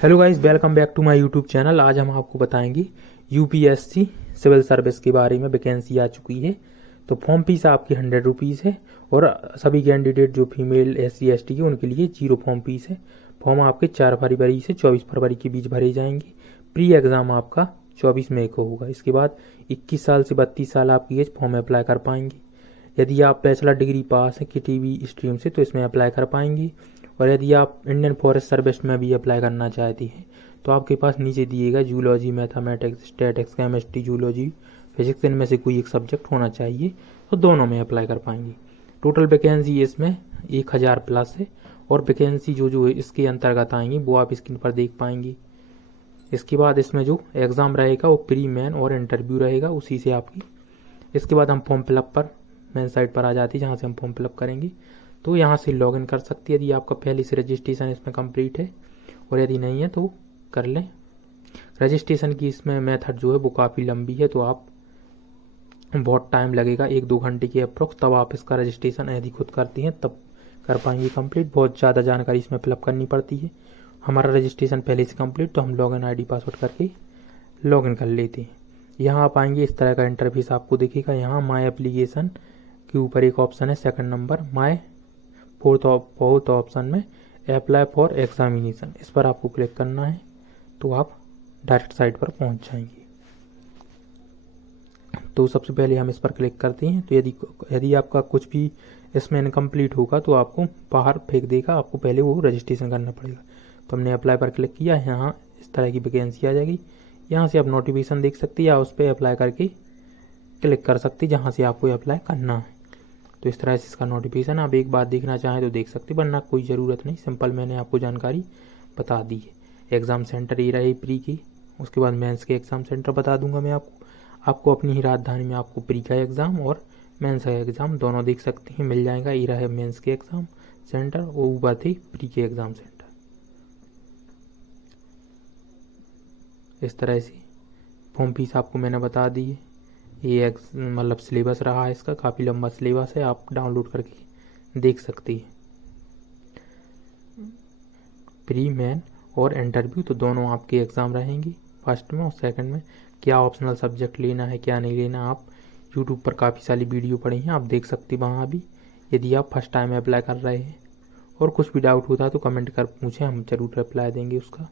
Hello guys, welcome back to my YouTube channel. आज हम आपको बताएंगे यूपीएससी सिविल सर्विस के बारे में। वैकेंसी आ चुकी है तो फॉर्म फीस आपकी 100 रुपीज़ है और सभी कैंडिडेट जो फीमेल SC ST के उनके लिए 0 फॉर्म फीस है। फॉर्म आपके 4 फरवरी से 24 फरवरी के बीच भरे जाएंगे। प्री एग्ज़ाम आपका 24 मई को होगा। इसके बाद 21 साल से 32 साल आपकी एज फॉर्म अप्लाई कर पाएंगे। यदि आप बैचलर डिग्री पास है किसी भी स्ट्रीम से तो इसमें अप्लाई कर पाएंगे। और यदि आप इंडियन फॉरेस्ट सर्विस में भी अप्लाई करना चाहती हैं तो आपके पास नीचे दिएगा zoology, mathematics, statics, chemistry, zoology, physics, इनमें से कोई एक सब्जेक्ट होना चाहिए तो दोनों में अप्लाई कर पाएंगे। टोटल वैकेंसी इसमें 1000 प्लस है और वैकेंसी जो इसके अंतर्गत आएंगी वो आप स्क्रीन पर देख पाएंगे। इसके बाद इसमें जो एग्ज़ाम रहेगा वो प्री मेन और इंटरव्यू रहेगा उसी से आपकी। इसके बाद हम फॉर्म फिलअप पर मेन साइट पर आ जाती है जहाँ से हम फॉर्म फिलअप करेंगे। तो यहाँ से लॉगिन कर सकती है यदि आपका पहले से रजिस्ट्रेशन इसमें कंप्लीट है, और यदि नहीं है तो कर लें। रजिस्ट्रेशन की इसमें मेथड जो है वो काफ़ी लंबी है तो आप बहुत टाइम लगेगा, 1-2 घंटे के अप्रोक्स, तब आप इसका रजिस्ट्रेशन यदि खुद करती हैं तब कर पाएंगे कंप्लीट। बहुत ज़्यादा जानकारी इसमें फिलअप करनी पड़ती है। हमारा रजिस्ट्रेशन पहले से कंप्लीट तो हम लॉगिन ID पासवर्ड करके लॉगिन कर लेते हैं। यहाँ आप आएंगे, इस तरह का इंटरफेस आपको दिखेगा। यहाँ माई एप्लीकेशन के ऊपर एक ऑप्शन है, second number my fourth option में अप्लाई फॉर एग्जामिनेशन, इस पर आपको क्लिक करना है तो आप डायरेक्ट साइट पर पहुंच जाएंगे। तो सबसे पहले हम इस पर क्लिक करते हैं तो यदि आपका कुछ भी इसमें इनकम्प्लीट होगा तो आपको बाहर फेंक देगा, आपको पहले वो रजिस्ट्रेशन करना पड़ेगा। तो हमने अप्लाई पर क्लिक किया, यहाँ इस तरह की वैकेंसी आ जाएगी। यहाँ से आप नोटिफिकेशन देख सकते हैं या उस पर अप्लाई करके क्लिक कर सकते हैं जहाँ से आपको अप्लाई करना है। तो इस तरह से इसका नोटिफिकेशन आप एक बार देखना चाहें तो देख सकते, वरना कोई ज़रूरत नहीं, सिंपल मैंने आपको जानकारी बता दी है। एग्ज़ाम सेंटर ये रहे प्री की, उसके बाद मेंस के एग्ज़ाम सेंटर बता दूंगा मैं आपको अपनी ही राजधानी में आपको प्री का एग्ज़ाम और मेंस का एग्ज़ाम दोनों देख सकते हैं, मिल जाएगा। ये रहे मेंस के एग्ज़ाम सेंटर और ऊपर थी प्री के एग्ज़ाम सेंटर। इस तरह से फॉर्म फीस आपको मैंने बता दी है। ये मतलब सिलेबस रहा है इसका, काफ़ी लंबा सिलेबस है, आप डाउनलोड करके देख सकती है। प्री मेन और इंटरव्यू तो दोनों आपके एग्ज़ाम रहेंगी, फर्स्ट में और सेकंड में। क्या ऑप्शनल सब्जेक्ट लेना है क्या नहीं लेना, आप यूट्यूब पर काफ़ी सारी वीडियो पड़ी हैं, आप देख सकते वहाँ भी, यदि आप फर्स्ट टाइम अप्लाई कर रहे हैं। और कुछ भी डाउट होता है तो कमेंट कर पूछें, हम ज़रूर रिप्लाई देंगे उसका।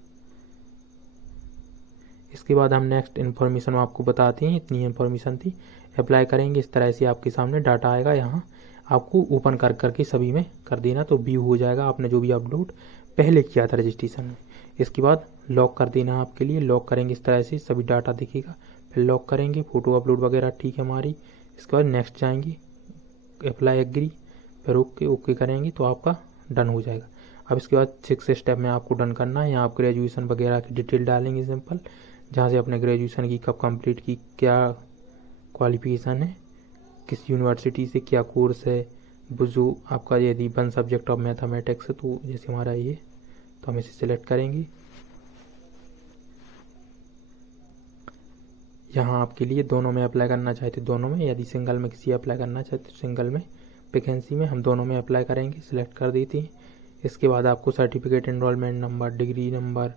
इसके बाद हम नेक्स्ट इन्फॉर्मेशन आपको बताते हैं। इतनी इन्फॉर्मेशन थी, अप्लाई करेंगे इस तरह से आपके सामने डाटा आएगा। यहाँ आपको ओपन कर करके सभी में कर देना तो व्यू हो जाएगा आपने जो भी अपलोड पहले किया था रजिस्ट्रेशन में। इसके बाद लॉक कर देना आपके लिए, लॉक करेंगे इस तरह से सभी डाटा दिखेगा, फिर लॉक करेंगे, फ़ोटो अपलोड वगैरह ठीक है हमारी। इसके बाद नेक्स्ट जाएंगे, अप्लाई एग्री, फिर ओके करेंगे तो आपका डन हो जाएगा। अब इसके बाद 6 स्टेप में आपको डन करना है। यहाँ आप ग्रेजुएशन वगैरह की डिटेल डालेंगे सिंपल, जहाँ से अपने ग्रेजुएशन की कब कंप्लीट की, क्या क्वालिफिकेशन है, किस यूनिवर्सिटी से, क्या कोर्स है, वो जो आपका यदि 1 सब्जेक्ट ऑफ मैथमेटिक्स है तो जैसे हमारा ये तो हम इसे सिलेक्ट करेंगे। यहाँ आपके लिए दोनों में अप्लाई करना चाहते दोनों में, यदि सिंगल में किसी अप्लाई करना चाहते तो सिंगल में, वैकेंसी में हम दोनों में अप्लाई करेंगे, सिलेक्ट कर देते हैं। इसके बाद आपको certificate, enrolment number, degree number,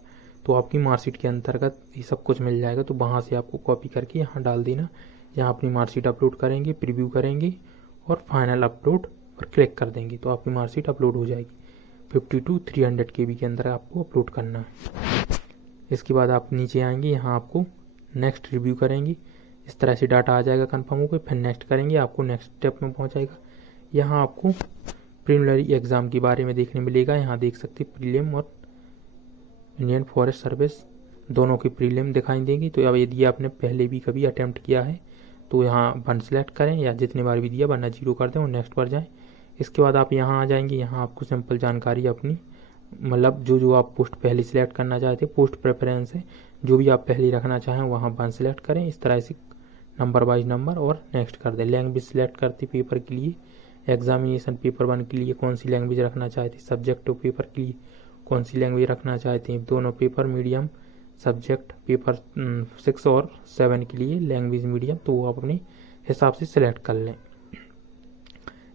तो आपकी मार्कशीट के अंतर्गत ये सब कुछ मिल जाएगा। तो वहाँ से आपको कॉपी करके यहाँ डाल देना। यहाँ अपनी मार्कशीट अपलोड करेंगे, प्रीव्यू करेंगे और फाइनल अपलोड पर क्लिक कर देंगे तो आपकी मार्कशीट अपलोड हो जाएगी। 50 to 300 KB के अंदर आपको अपलोड करना है। इसके बाद आप नीचे आएंगे, यहाँ आपको नेक्स्ट रिव्यू करेंगे, इस तरह से डाटा आ जाएगा कन्फर्म होकर, फिर नेक्स्ट करेंगे, आपको नेक्स्ट स्टेप में पहुँचाएगा। यहाँ आपको प्रीलिमिनरी एग्ज़ाम के बारे में देखने मिलेगा। यहाँ देख सकते प्रीलिम और इंडियन फॉरेस्ट सर्विस दोनों की प्रीलिम दिखाई देंगी। तो अब यदि आपने पहले भी कभी अटेम्प्ट किया है तो यहाँ 1 सेलेक्ट करें, या जितने बार भी दिया वरना 0 कर दें और नेक्स्ट पर जाएं। इसके बाद आप यहाँ आ जाएंगे, यहाँ आपको सिंपल जानकारी अपनी मतलब जो आप पोस्ट पहले सिलेक्ट करना चाहते हैं, पोस्ट प्रेफरेंस है, जो भी आप पहले रखना चाहें वहाँ 1 सेलेक्ट करें, इस तरह से नंबर वाइज नंबर और नेक्स्ट कर दें। लैंग्वेज सिलेक्ट करते पेपर के लिए, एग्जामिनेशन पेपर 1 के लिए कौन सी लैंग्वेज रखना चाहते, सब्जेक्ट पेपर के लिए कौन सी लैंग्वेज रखना चाहते हैं, दोनों पेपर मीडियम सब्जेक्ट, पेपर 6 और 7 के लिए लैंग्वेज मीडियम, तो वो आप अपने हिसाब से सिलेक्ट कर लें।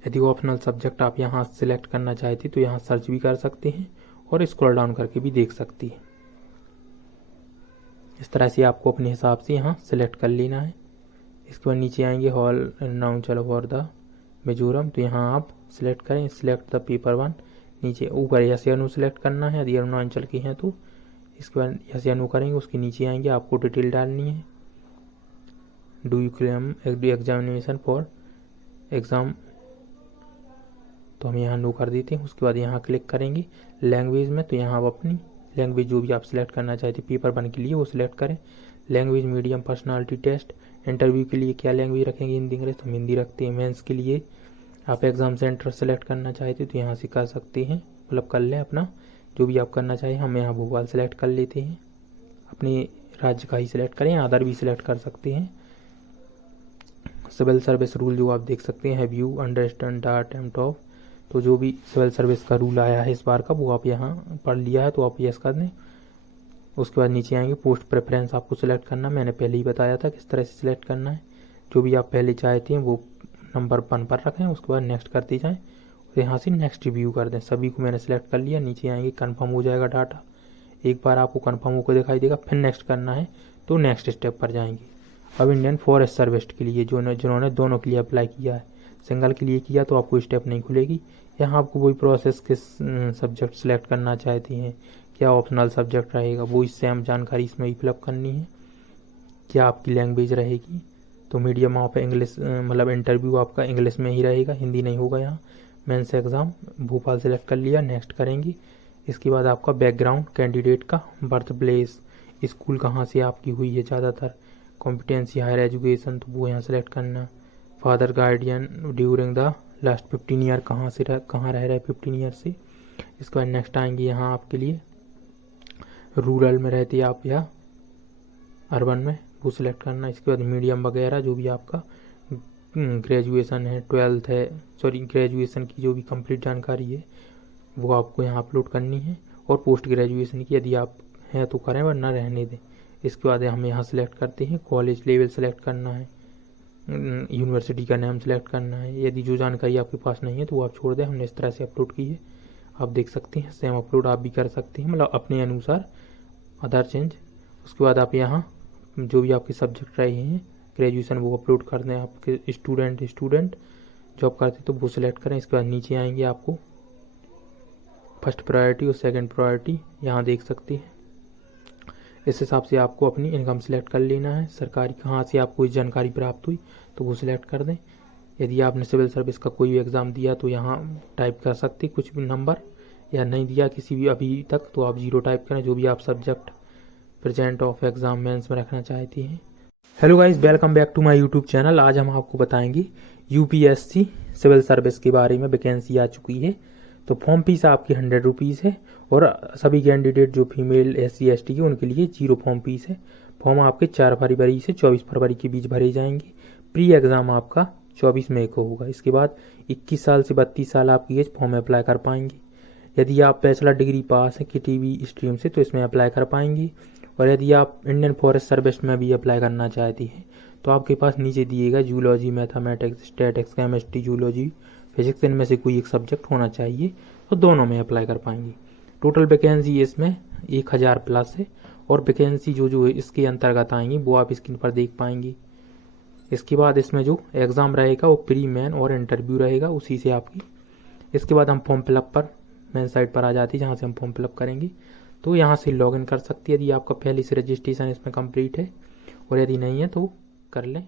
यदि ऑप्शनल सब्जेक्ट आप यहाँ सिलेक्ट करना चाहते तो यहाँ सर्च भी कर सकते हैं और स्क्रॉल डाउन करके भी देख सकती है। इस तरह से आपको अपने हिसाब से यहाँ सेलेक्ट कर लेना है। इसके बाद नीचे आएंगे hall Arunachal for the Mizoram, तो यहाँ आप सिलेक्ट करें सिलेक्ट द पेपर वन। नीचे ऊपर यस या नो सेलेक्ट करना है यदि अरुणाचल के हैं तो। इसके बाद यस या नो करेंगे, उसके नीचे आएंगे आपको डिटेल डालनी है। Do you claim examination for exam, तो हम यहाँ नो कर देते हैं। उसके बाद यहाँ क्लिक करेंगे लैंग्वेज में, तो यहाँ आप अपनी लैंग्वेज जो भी आप सिलेक्ट करना चाहते हैं पेपर वन के लिए वो सिलेक्ट करें। Language medium personality test, interview के लिए क्या लैंग्वेज रखेंगे, हिंदी इंग्लिश, तो हम हिंदी रखते हैं। मेंस के लिए आप एग्ज़ाम सेंटर सेलेक्ट करना चाहते हो तो यहाँ से कर सकते हैं, मतलब कर लें अपना जो भी आप करना चाहें। हम यहाँ भोपाल सेलेक्ट कर लेते हैं, अपने राज्य का ही सिलेक्ट करें, अदर भी सिलेक्ट कर सकते हैं। सिविल सर्विस रूल जो आप देख सकते हैं, have you understand the attempt of, तो जो भी सिविल सर्विस का रूल आया है इस बार का वो आप यहाँ पढ़ लिया है तो आप यस कर दें। उसके बाद नीचे आएंगे पोस्ट प्रेफरेंस आपको सिलेक्ट करना, मैंने पहले ही बताया था किस तरह से सिलेक्ट करना है। जो भी आप पहले चाहते हैं वो नंबर 1 पर रखें, उसके बाद नेक्स्ट करते जाएँ और यहाँ से नेक्स्ट रिव्यू कर दें। सभी को मैंने सेलेक्ट कर लिया। नीचे आएंगे कन्फर्म हो जाएगा डाटा, एक बार आपको कन्फर्म होकर दिखाई देगा, फिर नेक्स्ट करना है तो नेक्स्ट स्टेप पर जाएंगे। अब इंडियन फॉरेस्ट सर्विस के लिए जिन्होंने दोनों के लिए अप्लाई किया है, सिंगल के लिए किया तो आपको स्टेप नहीं खुलेगी। यहाँ आपको वही प्रोसेस किस सब्जेक्ट सेलेक्ट करना चाहती हैं, क्या ऑप्शनल सब्जेक्ट रहेगा वो सेम जानकारी इसमें ही फिलअप करनी है। क्या आपकी लैंग्वेज रहेगी, तो मीडियम ऑफ इंग्लिश, मतलब इंटरव्यू आपका इंग्लिश में ही रहेगा, हिंदी नहीं होगा। यहाँ मेंस एग्ज़ाम भोपाल सेलेक्ट कर लिया, नेक्स्ट करेंगे। इसके बाद आपका बैकग्राउंड कैंडिडेट का, बर्थ प्लेस, स्कूल कहाँ से आपकी हुई है ज़्यादातर, कॉम्पिटेंसी हायर एजुकेशन तो वो यहाँ सेलेक्ट करना। Father guardian during the last 15 year कहाँ रह रहे 15 ईयर से। इसके बाद नेक्स्ट आएंगे यहाँ आपके लिए रूरल में रहते आप या अर्बन में, वो सिलेक्ट करना। इसके बाद मीडियम वगैरह जो भी आपका ग्रेजुएशन है, 12th है, सॉरी ग्रेजुएशन की जो भी कंप्लीट जानकारी है वो आपको यहाँ अपलोड करनी है, और पोस्ट ग्रेजुएशन की यदि आप हैं तो करें वरना रहने दें। इसके बाद हम यहाँ सेलेक्ट करते हैं कॉलेज लेवल सेलेक्ट करना है, यूनिवर्सिटी का नाम सेलेक्ट करना है। यदि जो जानकारी आपके पास नहीं है तो वो आप छोड़ दें, हमने इस तरह से अपलोड की है, आप देख सकते हैं। सेम अपलोड आप भी कर सकते हैं, मतलब अपने अनुसार अदर चेंज। उसके बाद आप यहाँ जो भी आपके सब्जेक्ट रहे हैं ग्रेजुएशन वो अपलोड कर दें। आपके स्टूडेंट जॉब करते तो वो सिलेक्ट करें। इसके बाद नीचे आएंगे आपको फर्स्ट प्रायोरिटी और सेकंड प्रायोरिटी यहाँ देख सकते हैं। इस हिसाब से आपको अपनी इनकम सेलेक्ट कर लेना है, सरकारी कहाँ से आपको इस जानकारी प्राप्त हुई तो वो सिलेक्ट कर दें। यदि आपने सिविल सर्विस का कोई भी एग्ज़ाम दिया तो यहाँ टाइप कर सकते कुछ भी नंबर, या नहीं दिया किसी भी अभी तक तो आप 0 टाइप करें, जो भी आप subject present of exam mains में रखना चाहते हैं। Hello guys, welcome back to my YouTube channel. आज हम आपको बताएंगे यूपीएससी सिविल सर्विस के बारे में। वैकेंसी आ चुकी है तो फॉर्म फीस आपकी 100 रुपीज़ है, और सभी कैंडिडेट जो फीमेल SC ST के उनके लिए 0 फॉर्म फीस है। फॉर्म आपके 4 फरवरी से 24 फरवरी के बीच भरे जाएंगे। प्री एग्ज़ाम आपका 24 मई को होगा। इसके बाद 21 साल से 32 साल आपकी एज फॉर्म अप्लाई कर पाएंगे। यदि आप बैचलर डिग्री पास है KTV स्ट्रीम से तो इसमें अप्लाई कर पाएंगे, और यदि आप इंडियन फॉरेस्ट सर्विस में भी अप्लाई करना चाहती हैं तो आपके पास नीचे दिएगा zoology, mathematics, statics, chemistry, zoology, physics, इनमें से कोई एक सब्जेक्ट होना चाहिए, तो दोनों में अप्लाई कर पाएंगे। टोटल वैकेंसी इसमें 1000 प्लस है, और वैकेंसी जो इसके अंतर्गत आएंगी वो आप स्क्रीन पर देख पाएंगे। इसके बाद इसमें जो एग्ज़ाम रहेगा वो प्री मेन और इंटरव्यू रहेगा उसी से आपकी। इसके बाद हम फॉर्म फिलअप पर मेन साइट पर आ जाती है जहाँ से हम फॉर्म फिलअप करेंगे, तो यहाँ से लॉगिन कर सकती है यदि आपका पहले से रजिस्ट्रेशन इसमें कंप्लीट है, और यदि नहीं है तो कर लें।